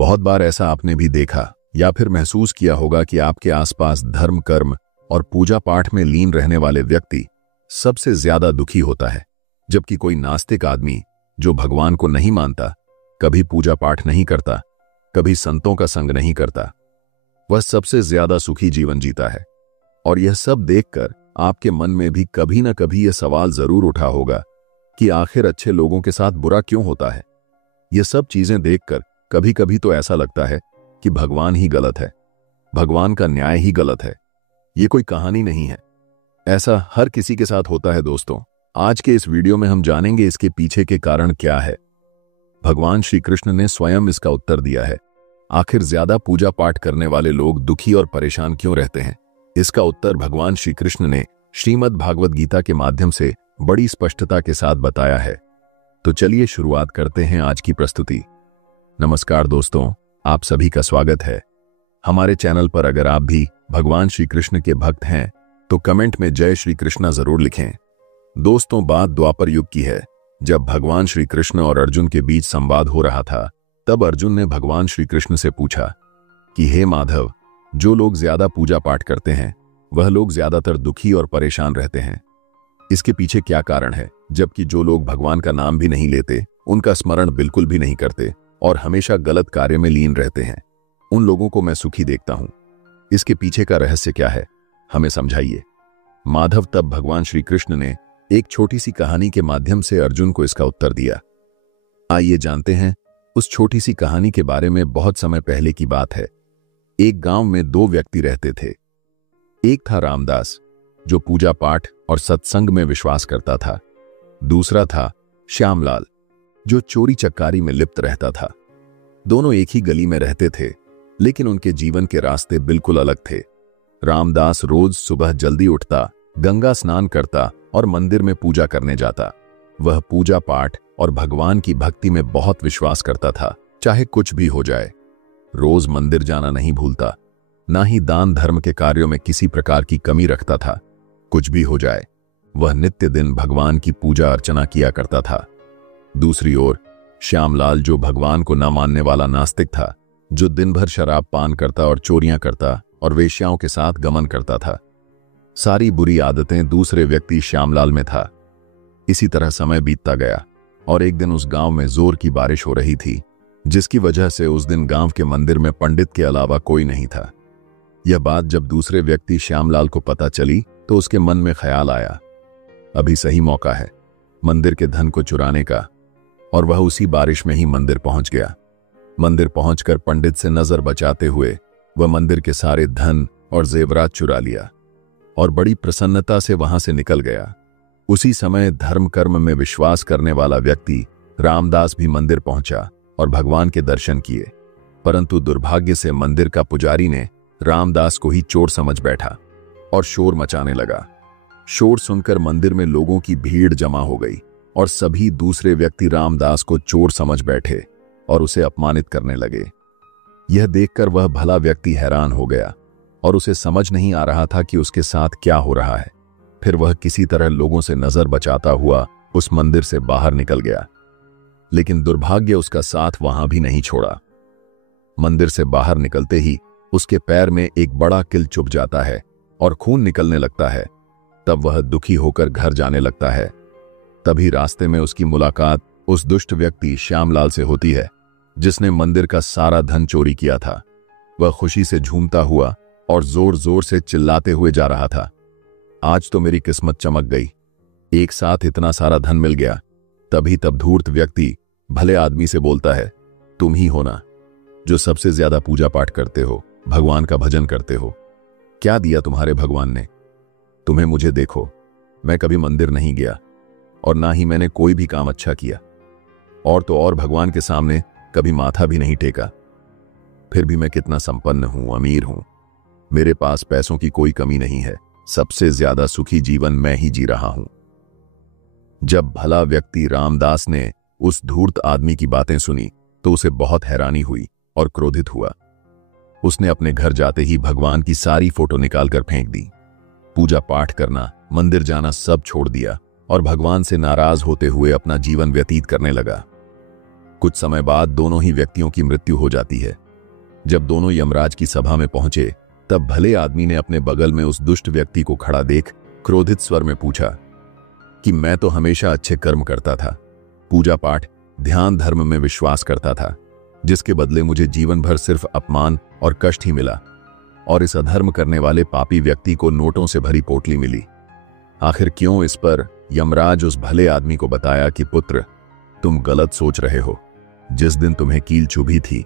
बहुत बार ऐसा आपने भी देखा या फिर महसूस किया होगा कि आपके आसपास धर्म, कर्म और पूजा पाठ में लीन रहने वाले व्यक्ति सबसे ज्यादा दुखी होता है, जबकि कोई नास्तिक आदमी जो भगवान को नहीं मानता, कभी पूजा पाठ नहीं करता, कभी संतों का संग नहीं करता, वह सबसे ज्यादा सुखी जीवन जीता है। और यह सब देखकर आपके मन में भी कभी ना कभी यह सवाल जरूर उठा होगा कि आखिर अच्छे लोगों के साथ बुरा क्यों होता है। यह सब चीजें देखकर कभी कभी तो ऐसा लगता है कि भगवान ही गलत है, भगवान का न्याय ही गलत है। यह कोई कहानी नहीं है, ऐसा हर किसी के साथ होता है। दोस्तों, आज के इस वीडियो में हम जानेंगे इसके पीछे के कारण क्या है। भगवान श्री कृष्ण ने स्वयं इसका उत्तर दिया है। आखिर ज्यादा पूजा पाठ करने वाले लोग दुखी और परेशान क्यों रहते हैं? इसका उत्तर भगवान श्री कृष्ण ने श्रीमद् भागवत गीता के माध्यम से बड़ी स्पष्टता के साथ बताया है। तो चलिए शुरुआत करते हैं आज की प्रस्तुति। नमस्कार दोस्तों, आप सभी का स्वागत है हमारे चैनल पर। अगर आप भी भगवान श्री कृष्ण के भक्त हैं तो कमेंट में जय श्री कृष्णा जरूर लिखें। दोस्तों, बात द्वापर युग की है, जब भगवान श्री कृष्ण और अर्जुन के बीच संवाद हो रहा था। तब अर्जुन ने भगवान श्री कृष्ण से पूछा कि हे माधव, जो लोग ज्यादा पूजा पाठ करते हैं वह लोग ज्यादातर दुखी और परेशान रहते हैं। इसके पीछे क्या कारण है? जबकि जो लोग भगवान का नाम भी नहीं लेते, उनका स्मरण बिल्कुल भी नहीं करते और हमेशा गलत कार्य में लीन रहते हैं, उन लोगों को मैं सुखी देखता हूं। इसके पीछे का रहस्य क्या है, हमें समझाइए। माधव, तब भगवान श्री कृष्ण ने एक छोटी सी कहानी के माध्यम से अर्जुन को इसका उत्तर दिया। आइए जानते हैं उस छोटी सी कहानी के बारे में। बहुत समय पहले की बात है। एक गांव में दो व्यक्ति रहते थे। एक था रामदास, जो पूजा पाठ और सत्संग में विश्वास करता था। दूसरा था श्यामलाल, जो चोरी चक्कारी में लिप्त रहता था। दोनों एक ही गली में रहते थे, लेकिन उनके जीवन के रास्ते बिल्कुल अलग थे। रामदास रोज सुबह जल्दी उठता, गंगा स्नान करता और मंदिर में पूजा करने जाता। वह पूजा पाठ और भगवान की भक्ति में बहुत विश्वास करता था, चाहे कुछ भी हो जाए। रोज मंदिर जाना नहीं भूलता, ना ही दान धर्म के कार्यों में किसी प्रकार की कमी रखता था। कुछ भी हो जाए, वह नित्य दिन भगवान की पूजा अर्चना किया करता था। दूसरी ओर श्यामलाल, जो भगवान को न मानने वाला नास्तिक था, जो दिन भर शराब पान करता और चोरियां करता और वेश्याओं के साथ गमन करता था। सारी बुरी आदतें दूसरे व्यक्ति श्यामलाल में था। इसी तरह समय बीतता गया और एक दिन उस गांव में जोर की बारिश हो रही थी, जिसकी वजह से उस दिन गांव के मंदिर में पंडित के अलावा कोई नहीं था। यह बात जब दूसरे व्यक्ति श्यामलाल को पता चली तो उसके मन में ख्याल आया, अभी सही मौका है मंदिर के धन को चुराने का। और वह उसी बारिश में ही मंदिर पहुंच गया। मंदिर पहुंचकर पंडित से नजर बचाते हुए वह मंदिर के सारे धन और जेवरात चुरा लिया और बड़ी प्रसन्नता से वहां से निकल गया। उसी समय धर्म कर्म में विश्वास करने वाला व्यक्ति रामदास भी मंदिर पहुंचा और भगवान के दर्शन किए। परंतु दुर्भाग्य से मंदिर का पुजारी ने रामदास को ही चोर समझ बैठा और शोर मचाने लगा। शोर सुनकर मंदिर में लोगों की भीड़ जमा हो गई और सभी दूसरे व्यक्ति रामदास को चोर समझ बैठे और उसे अपमानित करने लगे। यह देखकर वह भला व्यक्ति हैरान हो गया और उसे समझ नहीं आ रहा था कि उसके साथ क्या हो रहा है। फिर वह किसी तरह लोगों से नजर बचाता हुआ उस मंदिर से बाहर निकल गया, लेकिन दुर्भाग्य उसका साथ वहां भी नहीं छोड़ा। मंदिर से बाहर निकलते ही उसके पैर में एक बड़ा किल चुभ जाता है और खून निकलने लगता है। तब वह दुखी होकर घर जाने लगता है। तभी रास्ते में उसकी मुलाकात उस दुष्ट व्यक्ति श्यामलाल से होती है, जिसने मंदिर का सारा धन चोरी किया था। वह खुशी से झूमता हुआ और जोर जोर से चिल्लाते हुए जा रहा था, आज तो मेरी किस्मत चमक गई, एक साथ इतना सारा धन मिल गया। तभी तब धूर्त व्यक्ति भले आदमी से बोलता है, तुम ही हो ना जो सबसे ज्यादा पूजा पाठ करते हो, भगवान का भजन करते हो। क्या दिया तुम्हारे भगवान ने तुम्हें? मुझे देखो, मैं कभी मंदिर नहीं गया और ना ही मैंने कोई भी काम अच्छा किया, और तो और भगवान के सामने कभी माथा भी नहीं टेका। फिर भी मैं कितना संपन्न हूं, अमीर हूं। मेरे पास पैसों की कोई कमी नहीं है। सबसे ज्यादा सुखी जीवन मैं ही जी रहा हूं। जब भला व्यक्ति रामदास ने उस धूर्त आदमी की बातें सुनी तो उसे बहुत हैरानी हुई और क्रोधित हुआ। उसने अपने घर जाते ही भगवान की सारी फोटो निकालकर फेंक दी। पूजा पाठ करना, मंदिर जाना सब छोड़ दिया और भगवान से नाराज होते हुए अपना जीवन व्यतीत करने लगा। कुछ समय बाद दोनों ही व्यक्तियों की मृत्यु हो जाती है। जब दोनों यमराज की सभा में पहुंचे तब भले आदमी ने अपने बगल में उस दुष्ट व्यक्ति को खड़ा देख क्रोधित स्वर में पूछा कि मैं तो हमेशा अच्छे कर्म करता था, पूजा पाठ, ध्यान, धर्म में विश्वास करता था, जिसके बदले मुझे जीवन भर सिर्फ अपमान और कष्ट ही मिला, और इस अधर्म करने वाले पापी व्यक्ति को नोटों से भरी पोटली मिली। आखिर क्यों? इस पर यमराज उस भले आदमी को बताया कि पुत्र, तुम गलत सोच रहे हो। जिस दिन तुम्हें कील चुभी थी,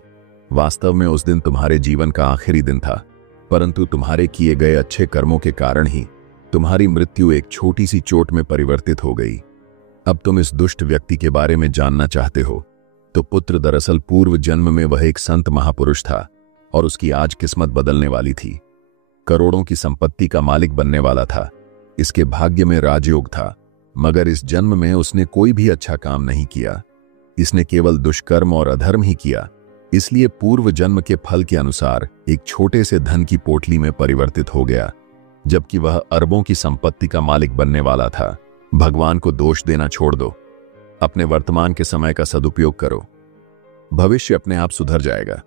वास्तव में उस दिन तुम्हारे जीवन का आखिरी दिन था, परंतु तुम्हारे किए गए अच्छे कर्मों के कारण ही तुम्हारी मृत्यु एक छोटी सी चोट में परिवर्तित हो गई। अब तुम इस दुष्ट व्यक्ति के बारे में जानना चाहते हो तो पुत्र, दरअसल पूर्व जन्म में वह एक संत महापुरुष था और उसकी आज किस्मत बदलने वाली थी। करोड़ों की संपत्ति का मालिक बनने वाला था। इसके भाग्य में राजयोग था, मगर इस जन्म में उसने कोई भी अच्छा काम नहीं किया। इसने केवल दुष्कर्म और अधर्म ही किया, इसलिए पूर्व जन्म के फल के अनुसार एक छोटे से धन की पोटली में परिवर्तित हो गया, जबकि वह अरबों की संपत्ति का मालिक बनने वाला था। भगवान को दोष देना छोड़ दो, अपने वर्तमान के समय का सदुपयोग करो, भविष्य अपने आप सुधर जाएगा।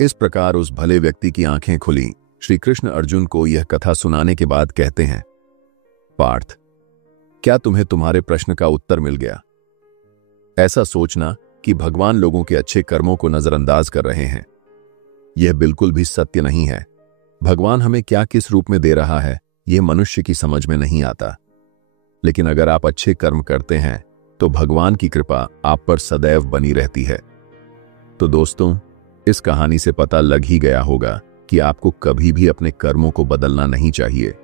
इस प्रकार उस भले व्यक्ति की आंखें खुली। श्री कृष्ण अर्जुन को यह कथा सुनाने के बाद कहते हैं, पार्थ, क्या तुम्हें तुम्हारे प्रश्न का उत्तर मिल गया? ऐसा सोचना कि भगवान लोगों के अच्छे कर्मों को नजरअंदाज कर रहे हैं, यह बिल्कुल भी सत्य नहीं है। भगवान हमें क्या किस रूप में दे रहा है, यह मनुष्य की समझ में नहीं आता। लेकिन अगर आप अच्छे कर्म करते हैं तो भगवान की कृपा आप पर सदैव बनी रहती है। तो दोस्तों, इस कहानी से पता लग ही गया होगा कि आपको कभी भी अपने कर्मों को बदलना नहीं चाहिए,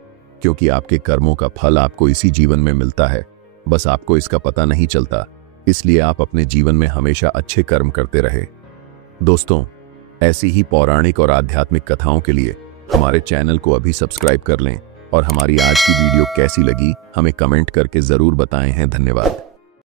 क्योंकि आपके कर्मों का फल आपको इसी जीवन में मिलता है, बस आपको इसका पता नहीं चलता। इसलिए आप अपने जीवन में हमेशा अच्छे कर्म करते रहे। दोस्तों, ऐसी ही पौराणिक और आध्यात्मिक कथाओं के लिए हमारे चैनल को अभी सब्सक्राइब कर लें और हमारी आज की वीडियो कैसी लगी हमें कमेंट करके जरूर बताएं। धन्यवाद।